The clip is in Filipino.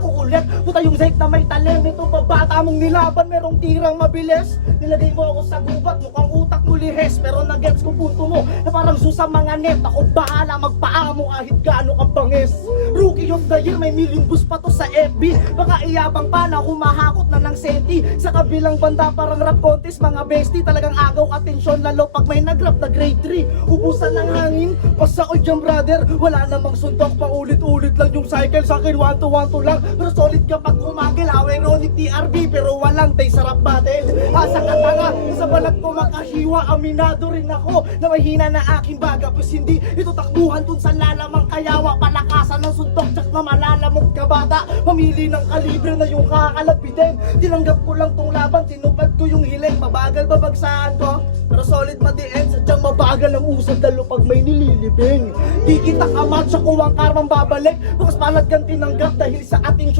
ako ulit. Puta yung Zeke na may talim, ito babata mong nilaban, merong tirang mabilis. Nilagay mo ako sa gubat, mukhang utak mo lihes. Pero nagets ko punto mo, na parang susa mga net. Ako bahala magpaamo kahit gaano ka bangis. Rookie of the year, may million views pa to sa FB. Baka iyabang pa na humahakot na ng senti. Sa kabilang banda parang rap contest, mga bestie. Talagang agaw atensyon lalo pag may nag-rap na grade 3. Ubusan ng hangin, pasa ko dyan brother. Wala namang suntok, paulit-ulit lang yung cycle. Sa akin 1 to 1 to lang, pero solid kapag umagil. Haweng Ronnie TRB, pero walang day sarap battle. Asa ka tanga, sa balat ko makahiwa. Aminado rin ako na mahina na aking baga. Pues hindi ito takbuhan dun sa lalamang kayawa. Palakasan ng suntok, tsak na malalamog ka bata. Pamili ng kalibre na yung kakalapitin. Tinanggap ko lang tong laban, tinupad ko yung hiling. Mabagal babagsaan ko, pero solid ma-the-end. Sadyang mabagal ang usad lalo pag may nililibing. Di kita kamat sa kuwang karmang babalik. Bukas palad kang tinanggap dahil sa ating